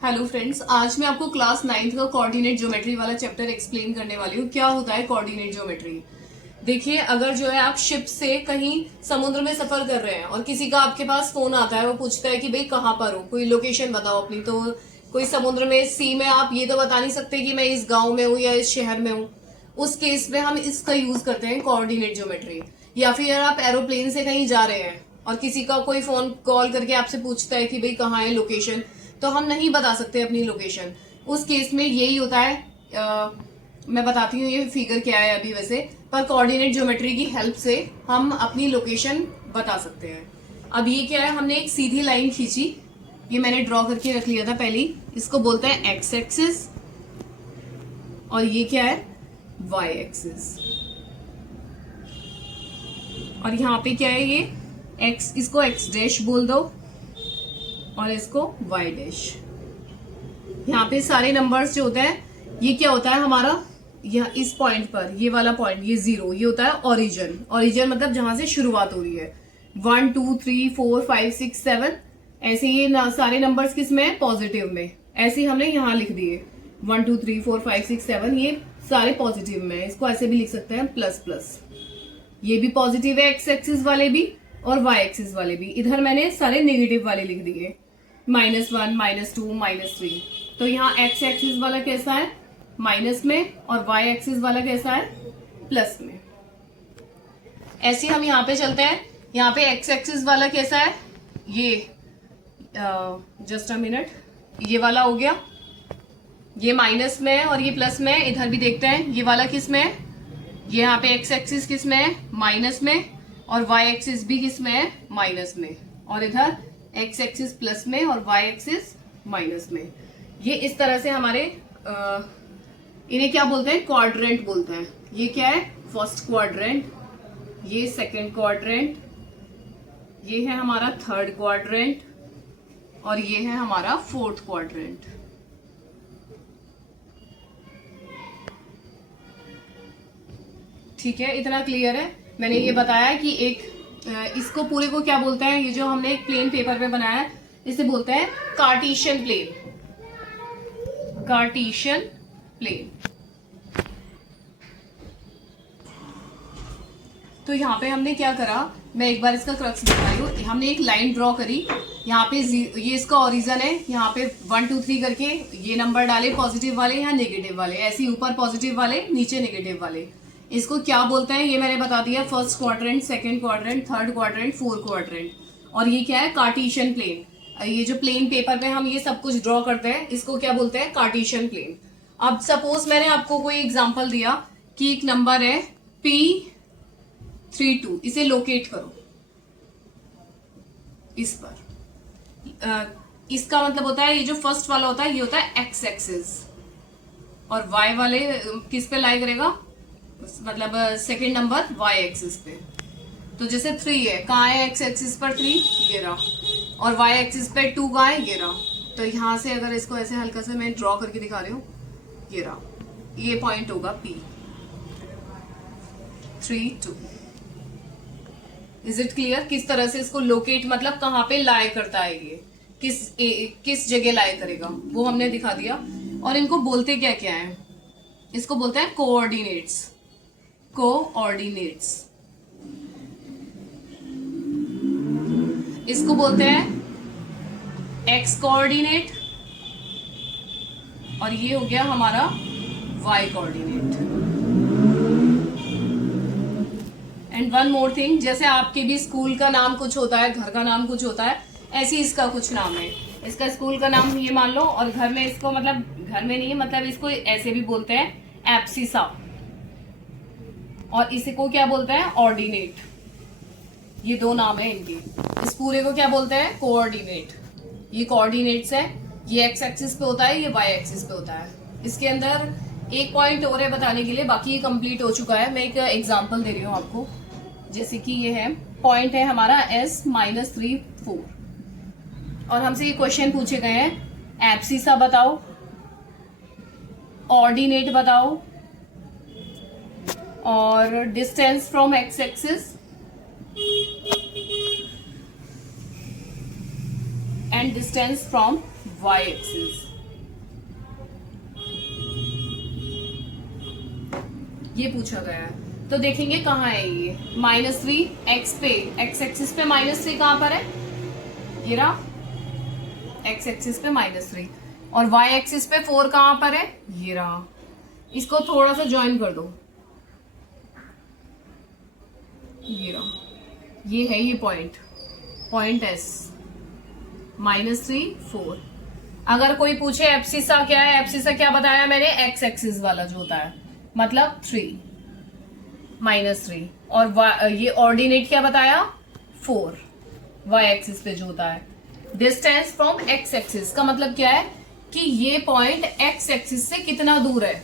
Hello friends, आज मैं आपको क्लास 9th का कोऑर्डिनेट ज्योमेट्री वाला चैप्टर एक्सप्लेन करने वाली हूँ। क्या होता है कोऑर्डिनेट ज्योमेट्री। देखिए, अगर जो है आप शिप से कहीं समुद्र में सफर कर रहे हैं और किसी का आपके पास फोन आता है, वो पूछता है कि भाई कहाँ पर हो, कोई लोकेशन बताओ अपनी। तो कोई समुद्र में, सी में, आप ये तो बता नहीं सकते कि मैं इस गाँव में हूँ या इस शहर में हूँ। उस केस में हम इसका यूज करते हैं कोऑर्डिनेट ज्योमेट्री। या फिर आप एरोप्लेन से कहीं जा रहे हैं और किसी का कोई फोन कॉल करके आपसे पूछता है कि भाई कहाँ है लोकेशन, तो हम नहीं बता सकते अपनी लोकेशन। उस केस में यही होता है। मैं बताती हूँ ये फिगर क्या है अभी वैसे, पर कोऑर्डिनेट ज्योमेट्री की हेल्प से हम अपनी लोकेशन बता सकते हैं। अब ये क्या है, हमने एक सीधी लाइन खींची, ये मैंने ड्रॉ करके रख लिया था पहले ही। इसको बोलते हैं एक्स एक्सिस और ये क्या है, वाई एक्सिस। और यहाँ पे क्या है, ये एक्स, इसको एक्स डैश बोल दो और इसको वाई डैश। यहाँ पे सारे नंबर्स जो होते हैं, ये क्या होता है हमारा, यह इस पॉइंट पर, ये वाला पॉइंट, ये 0, ये होता है ओरिजिन। ओरिजिन मतलब जहां से शुरुआत हो रही है। 1 2 3 4 5 6 7 ऐसे ये सारे नंबर्स किस में है, पॉजिटिव में। ऐसे हमने यहाँ लिख दिए 1 2 3 4 5 6 7, ये सारे पॉजिटिव में है। इसको ऐसे भी लिख सकते हैं प्लस प्लस। ये भी पॉजिटिव है, एक्स एक्सिस वाले भी और वाई एक्सिस वाले भी। इधर मैंने सारे नेगेटिव वाले लिख दिए, -1 -2 -3। तो यहाँ एक्स एक्सिस वाला कैसा है, माइनस में, और वाई एक्सिस वाला कैसा है, प्लस में। ऐसे हम यहाँ पे चलते हैं। यहाँ पे एक्स एक्सिस वाला कैसा है, ये जस्ट अ मिनट, ये वाला हो गया, ये माइनस में है और ये प्लस में है। इधर भी देखते हैं ये वाला किस में है, ये यहाँ पे एक्स एक्सिस किस में है, माइनस में, और वाई एक्सिस भी किस में है, माइनस में। और इधर एक्स एक्सिस प्लस में और वाई एक्सिस माइनस में। ये इस तरह से हमारे इन्हें क्या बोलते हैं, क्वाड्रेंट बोलते हैं। ये क्या है, फर्स्ट क्वाड्रेंट, ये सेकंड क्वाड्रेंट, ये है हमारा थर्ड क्वाड्रेंट और ये है हमारा फोर्थ क्वाड्रेंट। ठीक है, इतना क्लियर है। मैंने ये बताया कि एक इसको पूरे को क्या बोलते हैं, ये जो हमने एक प्लेन पेपर पे बनाया है, इसे बोलते हैं कार्टेशियन प्लेन। Cartesian plane. तो यहाँ पे हमने क्या करा, मैं एक बार इसका क्रक्स दिखा रही हूँ। हमने एक लाइन ड्रॉ करी, यहाँ पे ये इसका ओरिजिन है, यहाँ पे 1 2 3 करके ये नंबर डाले, पॉजिटिव वाले या नेगेटिव वाले। ऐसे ही ऊपर पॉजिटिव वाले, नीचे नेगेटिव वाले। इसको क्या बोलते हैं ये मैंने बता दिया, first quadrant, second quadrant, third quadrant, fourth quadrant. और ये क्या है, कार्टेशियन प्लेन। ये जो प्लेन पेपर पे हम ये सब कुछ ड्रॉ करते हैं, इसको क्या बोलते हैं, कार्टेशियन प्लेन। अब सपोज मैंने आपको कोई एग्जांपल दिया कि एक नंबर है P32, इसे लोकेट करो इस पर। इसका मतलब होता है, ये जो फर्स्ट वाला होता है ये होता है एक्स एक्सिस, और वाई वाले किस पे लाई करेगा, मतलब सेकंड नंबर वाई एक्सिस पे। तो जैसे 3 है, कहाँ है एक्स एक्सिस पर 3, ये रहा, और वाई एक्सिस पे 2 कहाँ है, ये रहा। तो यहां से अगर इसको ऐसे हल्का से मैं ड्रॉ करके दिखा रही हूँ, ये रहा, ये पॉइंट होगा P32। इज इट क्लियर, किस तरह से इसको लोकेट, मतलब कहाँ पे लाई करता है, ये किस जगह लाई करेगा, वो हमने दिखा दिया। और इनको बोलते क्या क्या है, इसको बोलते हैं कोऑर्डिनेट्स। कोऑर्डिनेट्स इसको बोलते हैं एक्स कोऑर्डिनेट, और ये हो गया हमारा Y coordinate. And one more thing, जैसे आपके भी स्कूल का नाम कुछ होता है, घर का नाम कुछ होता है, ऐसे ही इसका कुछ नाम है। इसका स्कूल का नाम ये मान लो, और घर में इसको, मतलब घर में नहीं, मतलब इसको ऐसे भी बोलते हैं एब्सिसा, और इसी को क्या बोलते हैं, ऑर्डिनेट। ये दो नाम है इनके। इस पूरे को क्या बोलते हैं, कोऑर्डिनेट। ये कोऑर्डिनेट्स है, ये एक्स एक्सिस पे होता है, ये वाई एक्सिस पे होता है। इसके अंदर एक पॉइंट और है बताने के लिए, बाकी ये कंप्लीट हो चुका है। मैं एक एग्जांपल दे रही हूँ आपको, जैसे कि ये है, पॉइंट है हमारा S-3 4, और हमसे ये क्वेश्चन पूछे गए हैं, एब्सिसा बताओ, ऑर्डिनेट बताओ, और distance from x axis, and distance from y axis. ये पूछा गया है। तो देखेंगे कहाँ है ये -3 एक्स पे, एक्स एक्सिस पे -3 कहाँ पर है, ये रहा एक्स एक्सिस पे -3, और वाई एक्सिस पे 4 कहाँ पर है, ये रहा। इसको थोड़ा सा ज्वाइन कर दो, ये रहा, ये है ये पॉइंट एस, -3 4। अगर कोई पूछे एब्सिसा क्या है, एब्सिसा क्या बताया मैंने, एक्स एक्सिस वाला जो होता है, मतलब 3 -3, और ये ऑर्डिनेट क्या बताया 4, वाई एक्सिस पे जो होता है। डिस्टेंस फ्रॉम एक्स एक्सिस का मतलब क्या है कि ये पॉइंट एक्स एक्सिस से कितना दूर है,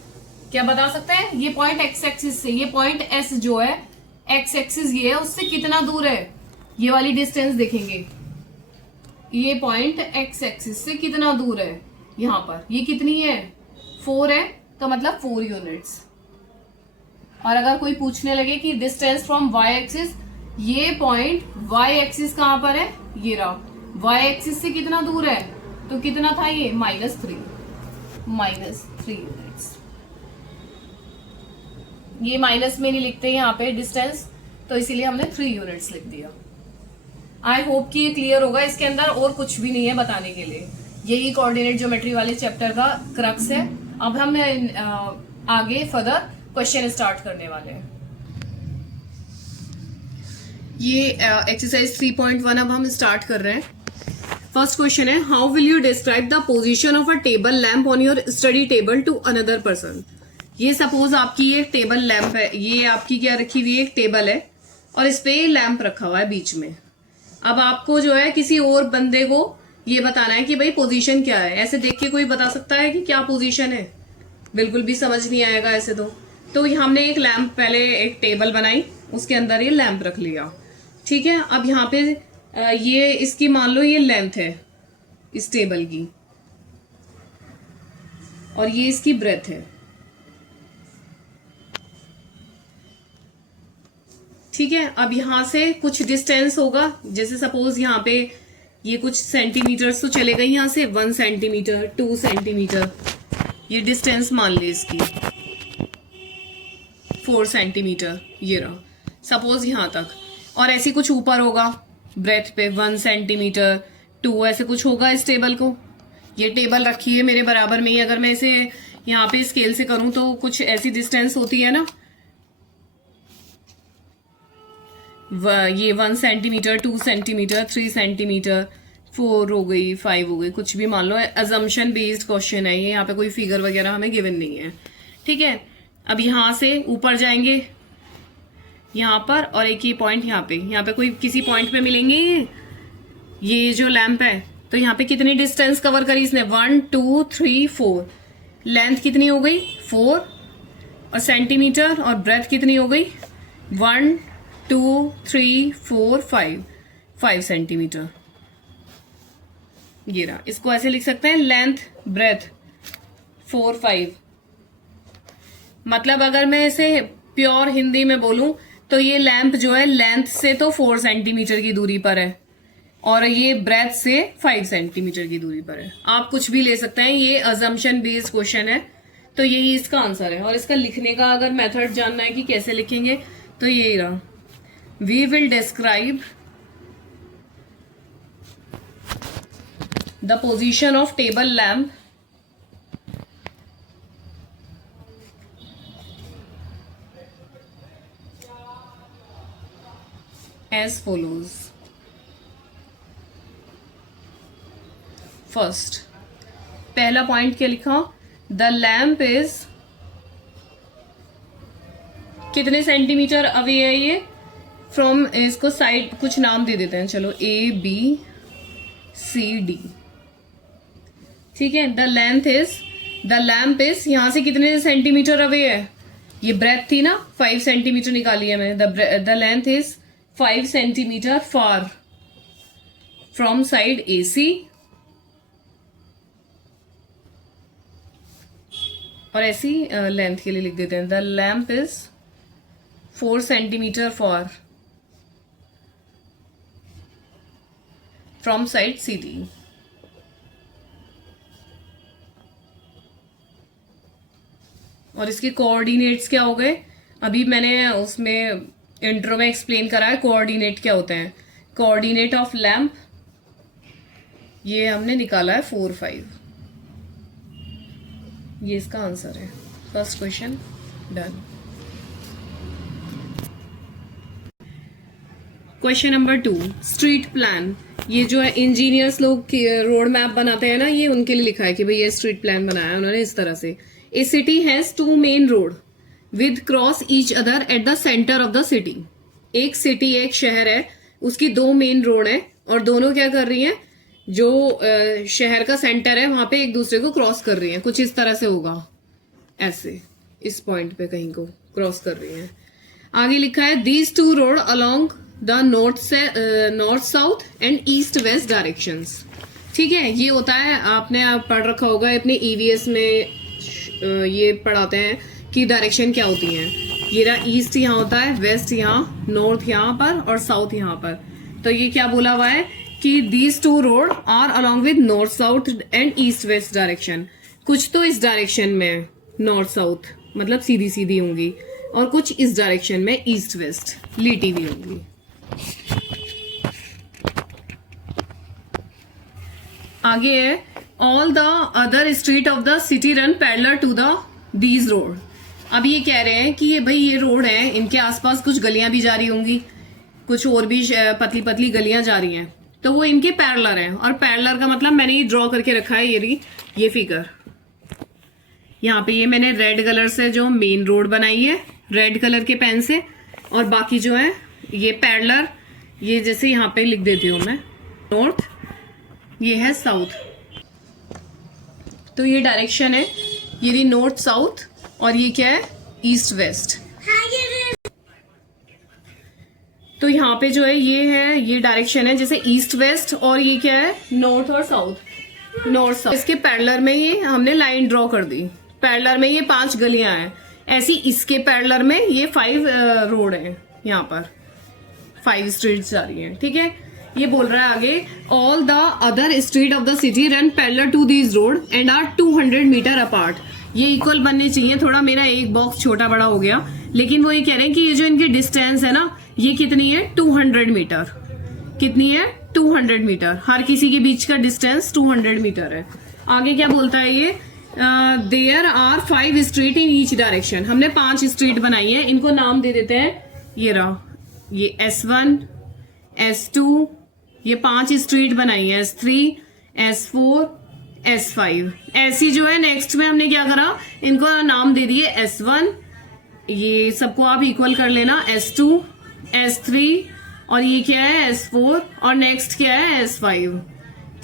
क्या बता सकते हैं, ये पॉइंट एक्स एक्सिस से, ये पॉइंट एस जो है एक्स एक्सिस ये है, उससे कितना दूर है, ये वाली डिस्टेंस देखेंगे, ये पॉइंट एक्स एक्सिस से कितना दूर है, यहां पर ये कितनी है 4 है, तो मतलब 4 यूनिट्स। और अगर कोई पूछने लगे कि डिस्टेंस फ्रॉम वाई एक्सिस, ये पॉइंट वाई एक्सिस कहां पर है, ये रहा, वाई एक्सिस से कितना दूर है, तो कितना था ये -3 यूनिट्स। ये माइनस में नहीं लिखते यहाँ पे डिस्टेंस, तो इसीलिए हमने 3 यूनिट्स लिख दिया। आई होप कि ये क्लियर होगा, इसके अंदर और कुछ भी नहीं है बताने के लिए, यही कोऑर्डिनेट ज्योमेट्री वाले चैप्टर का क्रक्स है। अब हम आगे फर्दर क्वेश्चन स्टार्ट करने वाले हैं। ये एक्सरसाइज 3.1 अब हम स्टार्ट कर रहे हैं। फर्स्ट क्वेश्चन है, how will you describe the position of a table lamp on your study table to another person. ये सपोज आपकी एक टेबल लैम्प है, ये आपकी क्या रखी हुई है, एक टेबल है और इस पे लैम्प रखा हुआ है बीच में। अब आपको जो है किसी और बंदे को ये बताना है कि भाई पोजीशन क्या है। ऐसे देख के कोई बता सकता है कि क्या पोजीशन है, बिल्कुल भी समझ नहीं आएगा ऐसे तो हमने एक लैम्प, पहले एक टेबल बनाई, उसके अंदर ये लैम्प रख लिया, ठीक है। अब यहाँ पे ये इसकी मान लो ये लेंथ है इस टेबल की, और ये इसकी ब्रेथ है, ठीक है। अब यहां से कुछ डिस्टेंस होगा, जैसे सपोज यहाँ पे ये कुछ सेंटीमीटर्स तो चले गए, यहां से 1 सेंटीमीटर 2 सेंटीमीटर, ये डिस्टेंस मान ले इसकी 4 सेंटीमीटर, ये रहा सपोज यहां तक। और ऐसी कुछ ऊपर होगा ब्रेथ पे 1 सेंटीमीटर 2, ऐसे कुछ होगा इस टेबल को। ये टेबल रखी है मेरे बराबर में ही, अगर मैं इसे यहाँ पे स्केल से करूं तो कुछ ऐसी डिस्टेंस होती है ना, ये 1 सेंटीमीटर 2 सेंटीमीटर 3 सेंटीमीटर 4 हो गई 5 हो गई, कुछ भी मान लो। अजम्पशन बेस्ड क्वेश्चन है ये, यहाँ पे कोई फिगर वगैरह हमें गिवन नहीं है, ठीक है। अब यहाँ से ऊपर जाएंगे यहाँ पर, और एक ही पॉइंट यहाँ पे कोई किसी पॉइंट पे मिलेंगे ये जो लैंप है। तो यहाँ पे कितनी डिस्टेंस कवर करी इसने, 1 2 3 4, लेंथ कितनी हो गई 4, और सेंटीमीटर, और ब्रेथ कितनी हो गई 1 2 3 4 5 सेंटीमीटर, ये रहा। इसको ऐसे लिख सकते हैं, लेंथ ब्रेथ 4 5। मतलब अगर मैं इसे प्योर हिंदी में बोलूं तो ये लैंप जो है लेंथ से तो 4 सेंटीमीटर की दूरी पर है, और ये ब्रेथ से 5 सेंटीमीटर की दूरी पर है। आप कुछ भी ले सकते हैं, ये अजम्पशन बेस्ड क्वेश्चन है, तो यही इसका आंसर है। और इसका लिखने का अगर मेथड जानना है कि कैसे लिखेंगे, तो यही रहा, we will describe the position of table lamp as follows. First पहला पॉइंट क्या लिखा, द लैम्प इज कितने सेंटीमीटर अवे है ये फ्रॉम, इसको साइड कुछ नाम दे देते हैं, चलो A B C D, ठीक है। द लैम्प इज यहां से कितने सेंटीमीटर अवे है, ये ब्रेथ थी ना 5 सेंटीमीटर निकाली है मैंने। The length is 5 centimetre far from side AC, और ऐसी लेंथ के लिए लिख देते हैं, the lamp is 4 centimetre far from side CD। और इसके कोऑर्डिनेट्स क्या हो गए, अभी मैंने उसमें इंट्रो में एक्सप्लेन करा है कोऑर्डिनेट क्या होते हैं। कोऑर्डिनेट ऑफ लैम्प, ये हमने निकाला है 4, 5। ये इसका आंसर है। First question done. Question number 2, street plan. ये जो है इंजीनियर्स लोग रोड मैप बनाते हैं ना, ये उनके लिए लिखा है कि भाई ये स्ट्रीट प्लान बनाया है उन्होंने इस तरह से। A city has 2 main road with cross each other at the centre of the city. एक सिटी, एक शहर है, उसकी 2 मेन रोड है और दोनों क्या कर रही हैं, जो शहर का सेंटर है वहां पे एक दूसरे को क्रॉस कर रही हैं। कुछ इस तरह से होगा, ऐसे इस पॉइंट पे कहीं को क्रॉस कर रही हैं। आगे लिखा है these 2 road along the north south and east waste directions. ठीक है, ये होता है, आपने आप पढ़ रखा होगा अपने ईवीएस में, ये पढ़ाते हैं कि डायरेक्शन क्या होती हैं। ये रहा ईस्ट यहाँ होता है, वेस्ट यहाँ, नॉर्थ यहाँ पर और साउथ यहाँ पर। तो ये क्या बोला हुआ है कि these 2 road are along with north south and east west direction. कुछ तो इस डायरेक्शन में नॉर्थ साउथ मतलब सीधी सीधी होंगी और कुछ इस डायरेक्शन में ईस्ट वेस्ट लीटी हुई होंगी। आगे है all the other street of the city run parallel to the these road. अब ये कह रहे हैं कि ये भाई ये रोड है, इनके आसपास कुछ गलियां भी जा रही होंगी, कुछ और भी पतली पतली गलियां जा रही हैं, तो वो इनके पैरेलल हैं। और पैरेलल का मतलब मैंने ये ड्रॉ करके रखा है, ये फिगर यहाँ पे, ये मैंने रेड कलर से जो मेन रोड बनाई है रेड कलर के पेन से, और बाकी जो है ये पैरेलल, ये जैसे यहाँ पे लिख देती हूँ मैं नॉर्थ, ये है साउथ। तो ये डायरेक्शन है, ये रही नॉर्थ साउथ, और ये क्या है ईस्ट वेस्ट। तो यहाँ पे जो है ये डायरेक्शन है जैसे ईस्ट वेस्ट, और ये क्या है नॉर्थ और साउथ, नॉर्थ साउथ। इसके पैरेलल में ये हमने लाइन ड्रॉ कर दी, पैरेलल में ये 5 गलियां हैं, ऐसी इसके पैरेलल में ये 5 रोड है, यहाँ पर 5 स्ट्रीट्स जा रही हैं। ठीक है, ये बोल रहा है आगे all the other street of the city run parallel to these road and are 200 metre apart. ये इक्वल बनने चाहिए, थोड़ा मेरा एक बॉक्स छोटा बड़ा हो गया, लेकिन वो ये कह रहे हैं कि ये जो इनकी डिस्टेंस है ना, ये कितनी है 200 मीटर। कितनी है 200 मीटर, हर किसी के बीच का डिस्टेंस 200 मीटर है। आगे क्या बोलता है ये, there are 5 street in each direction. हमने 5 स्ट्रीट बनाई है, इनको नाम दे देते हैं, ये रहा ये S1 S2, ये 5 स्ट्रीट बनाई है, S3 S4 S5। ऐसी जो है नेक्स्ट में हमने क्या करा, इनको नाम दे दिए S1, ये सबको आप इक्वल कर लेना, S2 S3, और ये क्या है S4, और नेक्स्ट क्या है S5।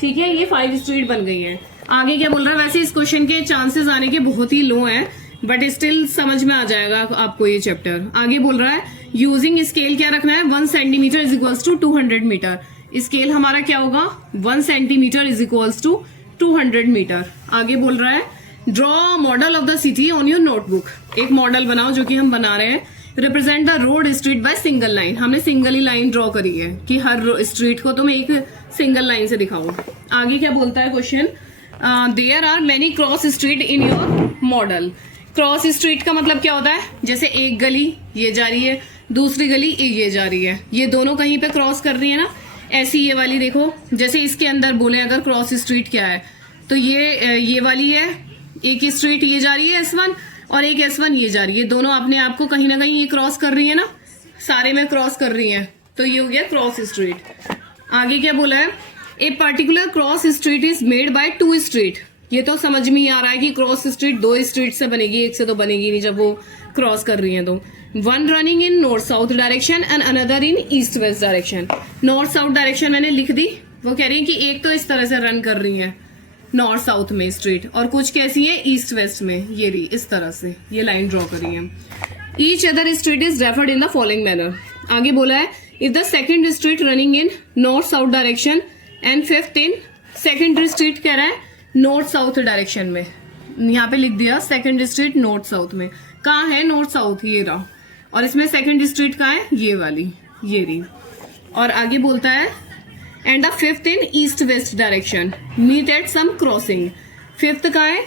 ठीक है, ये 5 स्ट्रीट बन गई है। आगे क्या बोल रहा है, वैसे इस क्वेश्चन के चांसेस आने के बहुत ही लो हैं, बट स्टिल समझ में आ जाएगा आपको ये चैप्टर। आगे बोल रहा है यूजिंग स्केल क्या रखना है, 1 centimetre is equals to 200 metre. Scale हमारा क्या होगा, 1 centimetre is equals to 200 metre. आगे बोल रहा है draw model of the city on your notebook. एक मॉडल बनाओ, जो कि हम बना रहे हैं। Represent the road street by single line. हमने सिंगल ही लाइन ड्रॉ करी है कि हर स्ट्रीट को तुम एक सिंगल लाइन से दिखाओ। आगे क्या बोलता है question, there are many cross street in your model. Cross street का मतलब क्या होता है, जैसे एक गली ये जा रही है, दूसरी गली ये जा रही है, ये दोनों कहीं पे क्रॉस कर रही है ना। ऐसी ये वाली देखो, जैसे इसके अंदर बोले अगर क्रॉस स्ट्रीट क्या है, तो ये वाली है, एक स्ट्रीट ये जा रही है S1, और एक S1 ये जा रही है, दोनों अपने आप को कहीं ना कहीं ये क्रॉस कर रही है ना, सारे में क्रॉस कर रही हैं, तो ये हो गया क्रॉस स्ट्रीट। आगे क्या बोला है, a particular cross street is made by 2 street. ये तो समझ में ही आ रहा है कि क्रॉस स्ट्रीट 2 स्ट्रीट से बनेगी, एक से तो बनेगी नहीं जब वो क्रॉस कर रही हैं। तो 1 running in north south direction and another in east west direction. North south direction मैंने लिख दी, वो कह रही है कि एक तो इस तरह से रन कर रही है नॉर्थ साउथ में स्ट्रीट, और कुछ कैसी है ईस्ट वेस्ट में, ये रही इस तरह से ये लाइन ड्रॉ करी है। Each other street is referred in the following manner. आगे बोला है if the second street running in north south direction and 5th in second street कह रहा है नॉर्थ साउथ डायरेक्शन में, यहाँ पे लिख दिया सेकंड स्ट्रीट नॉर्थ साउथ में। कहाँ है नॉर्थ साउथ, ये रहा, और इसमें सेकंड स्ट्रीट कहाँ है, ये वाली, ये रही। और आगे बोलता है and the 5th in east west direction meet at some crossing. 5th कहाँ है,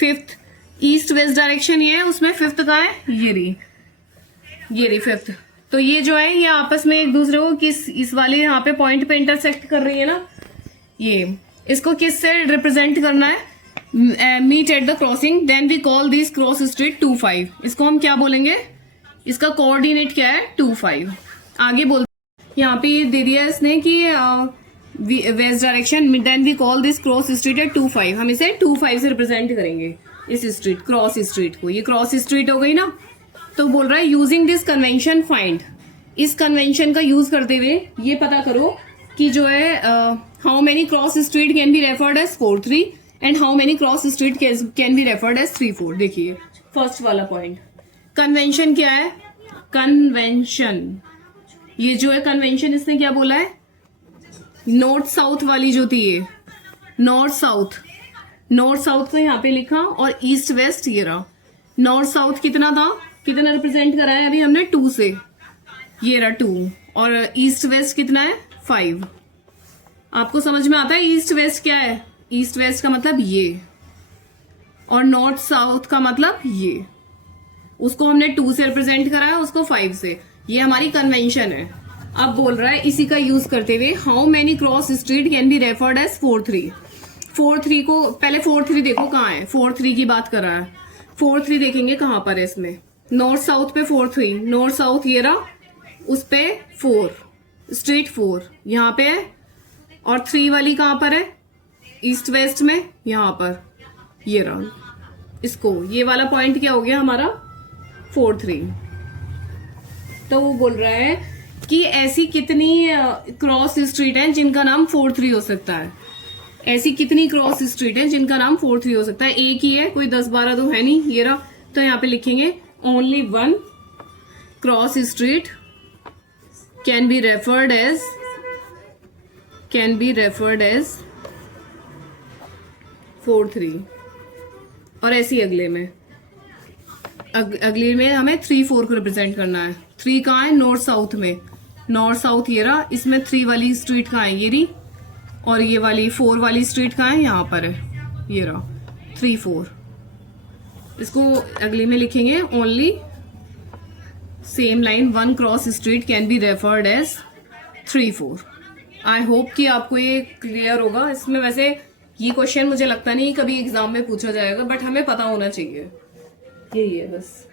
5th ईस्ट वेस्ट डायरेक्शन ये है, उसमें 5th कहाँ है, ये रही। ये रही फिफ्थ। तो ये जो है ये आपस में एक दूसरे को किस इस वाले यहाँ पे पॉइंट पे इंटरसेक्ट कर रही है ना, ये इसको किस से रिप्रेजेंट करना है, meet at the crossing, then we call this cross street 2 5। इसको हम क्या बोलेंगे, इसका कोऑर्डिनेट क्या है 2 5। आगे बोल यहाँ पे ये दे दिया इसने कि west direction, then we call this cross street at 2 5। हम इसे 2 5 से रिप्रेजेंट करेंगे इस स्ट्रीट, क्रॉस स्ट्रीट को। ये क्रॉस स्ट्रीट हो गई ना। तो बोल रहा है यूजिंग दिस कन्वेंशन फाइंड, इस कन्वेंशन का यूज करते हुए ये पता करो कि जो है how many cross street can be referred as 4 3 and how many cross street can be referred as 3 4। देखिए फर्स्ट वाला पॉइंट, कन्वेंशन क्या है, कन्वेंशन ये जो है कन्वेंशन इसने क्या बोला है, नॉर्थ साउथ वाली जो थी ये नॉर्थ साउथ को यहाँ पे लिखा और ईस्ट वेस्ट ये रहा। नॉर्थ साउथ कितना था, कितना रिप्रेजेंट करा है अभी हमने 2 से, ये रहा 2, और ईस्ट वेस्ट कितना है 5। आपको समझ में आता है ईस्ट वेस्ट क्या है, ईस्ट वेस्ट का मतलब ये और नॉर्थ साउथ का मतलब ये, उसको हमने 2 से रिप्रेजेंट करा है, उसको 5 से। ये हमारी कन्वेंशन है। अब बोल रहा है इसी का यूज करते हुए how many cross street can be referred as 4 3। 4 3 को पहले 4 3 देखो कहाँ है, 4 3 की बात कर रहा है। 4 3 देखेंगे कहाँ पर है इसमें, नॉर्थ साउथ पे 4 3, नॉर्थ साउथ ये रहा, उस पे 4 स्ट्रीट 4 यहाँ पे है, और 3 वाली कहाँ पर है, ईस्ट वेस्ट में यहाँ पर ये रहा। इसको ये वाला पॉइंट क्या हो गया हमारा 4 3। तो वो बोल रहा है कि ऐसी कितनी क्रॉस स्ट्रीट हैं जिनका नाम 4 3 हो सकता है, ऐसी कितनी क्रॉस स्ट्रीट हैं जिनका नाम 4 3 हो सकता है। एक ही है, कोई 10 12 तो है नहीं, ये रहा। तो यहाँ पे लिखेंगे only 1 cross street can be referred as 4 3। और ऐसी अगले में अगले में हमें 3 4 को रिप्रेजेंट करना है। 3 कहाँ है, नॉर्थ साउथ में, नॉर्थ साउथ ये रहा, इसमें 3 वाली स्ट्रीट कहाँ है, ये रही, और ये वाली 4 वाली स्ट्रीट कहाँ है, यहाँ पर है, ये रहा 3 4। इसको अगले में लिखेंगे only same line 1 cross street can be referred as 3 4। I hope कि आपको ये क्लियर होगा। इसमें वैसे ये क्वेश्चन मुझे लगता नहीं कभी एग्जाम में पूछा जाएगा, बट हमें पता होना चाहिए, यही है बस।